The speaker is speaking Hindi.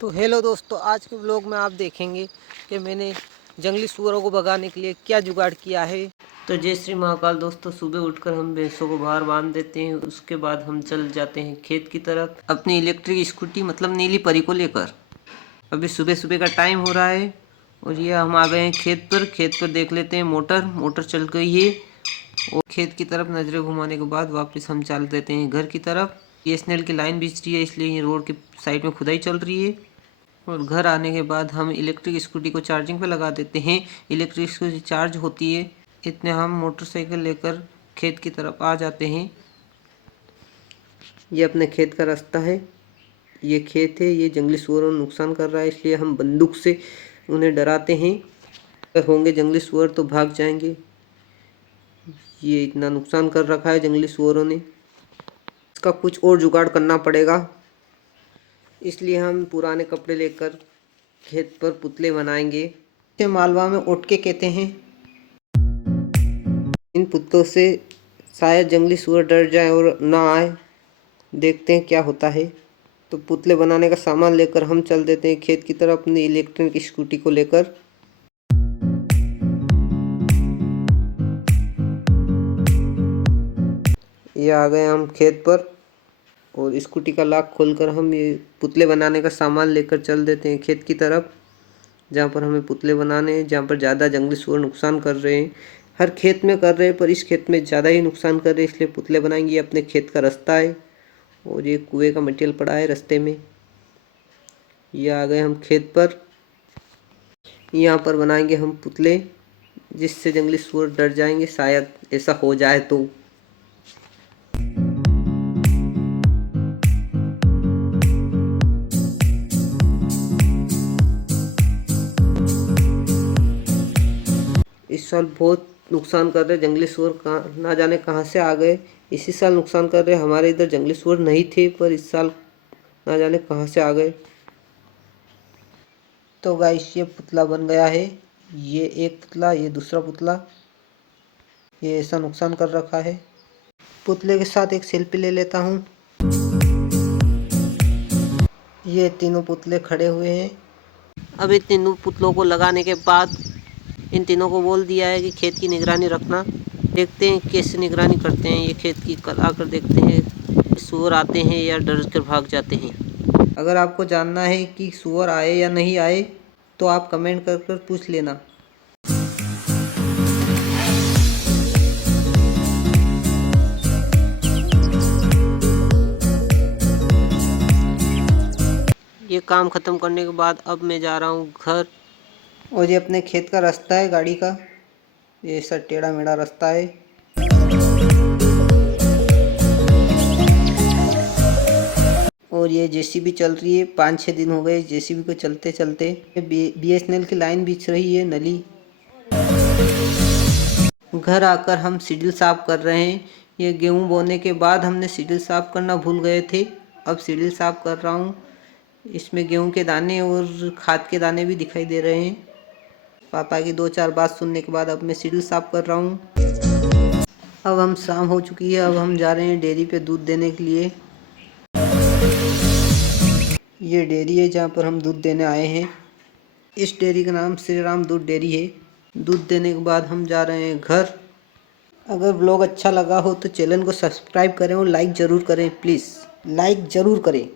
तो हेलो दोस्तों, आज के ब्लॉग में आप देखेंगे कि मैंने जंगली सूअरों को भगाने के लिए क्या जुगाड़ किया है। तो जय श्री महाकाल दोस्तों, सुबह उठकर हम भैंसों को बाहर बांध देते हैं। उसके बाद हम चल जाते हैं खेत की तरफ अपनी इलेक्ट्रिक स्कूटी मतलब नीली परी को लेकर। अभी सुबह सुबह का टाइम हो रहा है और ये हम आ गए हैं खेत पर। खेत पर देख लेते हैं मोटर चल गई है और खेत की तरफ नज़रें घुमाने के बाद वापस हम चल देते हैं घर की तरफ। बीएसएनएल की लाइन बिछ रही है, इसलिए ये रोड की साइड में खुदाई चल रही है। और घर आने के बाद हम इलेक्ट्रिक स्कूटी को चार्जिंग पे लगा देते हैं। इलेक्ट्रिक स्कूटी चार्ज होती है, इतने हम मोटरसाइकिल लेकर खेत की तरफ आ जाते हैं। ये अपने खेत का रास्ता है, ये खेत है। ये जंगली सुअरों नुकसान कर रहा है, इसलिए हम बंदूक से उन्हें डराते हैं। अगर होंगे जंगली सुअर तो भाग जाएंगे। ये इतना नुकसान कर रखा है जंगली सुअरों ने, इसका कुछ और जुगाड़ करना पड़ेगा। इसलिए हम पुराने कपड़े लेकर खेत पर पुतले बनाएंगे। इसे मालवा में ओटके कहते हैं। इन पुतलों से शायद जंगली सुअर डर जाए और ना आए। देखते हैं क्या होता है। तो पुतले बनाने का सामान लेकर हम चल देते हैं खेत की तरफ अपनी इलेक्ट्रिक स्कूटी को लेकर। ये आ गए हम खेत पर और स्कूटी का लॉक खोलकर हम ये पुतले बनाने का सामान लेकर चल देते हैं खेत की तरफ, जहाँ पर हमें पुतले बनाने हैं, जहाँ पर ज़्यादा जंगली सुअर नुकसान कर रहे हैं। हर खेत में कर रहे हैं पर इस खेत में ज़्यादा ही नुकसान कर रहे हैं, इसलिए पुतले बनाएंगे। ये अपने खेत का रास्ता है और ये कुएं का मटेरियल पड़ा है रास्ते में। ये आ गए हम खेत पर। यहाँ पर बनाएंगे हम पुतले, जिससे जंगली सुअर डर जाएंगे, शायद ऐसा हो जाए तो। इस साल बहुत नुकसान कर रहे जंगली सुअर, कहाँ ना जाने कहाँ से आ गए। इसी साल नुकसान कर रहे। हमारे इधर जंगली सुअर नहीं थे पर इस साल ना जाने कहाँ से आ गए। तो गाइस ये पुतला बन गया है। ये एक पुतला, ये दूसरा पुतला, ये ऐसा नुकसान कर रखा है। पुतले के साथ एक सेल्फी ले लेता हूँ। ये तीनों पुतले खड़े हुए हैं। अब इन तीनों पुतलों को लगाने के बाद इन तीनों को बोल दिया है कि खेत की निगरानी रखना। देखते हैं कैसे निगरानी करते हैं ये खेत की। कल आकर देखते हैं सुअर आते हैं या डर कर भाग जाते हैं। अगर आपको जानना है कि सुअर आए या नहीं आए तो आप कमेंट कर पूछ लेना। ये काम ख़त्म करने के बाद अब मैं जा रहा हूँ घर। और ये अपने खेत का रास्ता है गाड़ी का, ये ऐसा टेढ़ा मेढ़ा रास्ता है। और ये जेसीबी चल रही है, 5-6 दिन हो गए जेसीबी को चलते चलते। बीएसएनएल की लाइन बिछ रही है नली। घर आकर हम सीढ़ी साफ कर रहे हैं। ये गेहूं बोने के बाद हमने सीढ़ी साफ करना भूल गए थे, अब सीढ़ी साफ कर रहा हूँ। इसमें गेहूं के दाने और खाद के दाने भी दिखाई दे रहे हैं। पापा की 2-4 बात सुनने के बाद अब मैं सीढ़ी साफ कर रहा हूँ। अब हम शाम हो चुकी है, अब हम जा रहे हैं डेयरी पे दूध देने के लिए। ये डेयरी है जहाँ पर हम दूध देने आए हैं। इस डेयरी का नाम श्री राम दूध डेयरी है। दूध देने के बाद हम जा रहे हैं घर। अगर ब्लॉग अच्छा लगा हो तो चैनल को सब्सक्राइब करें और लाइक ज़रूर करें, प्लीज़ लाइक ज़रूर करें।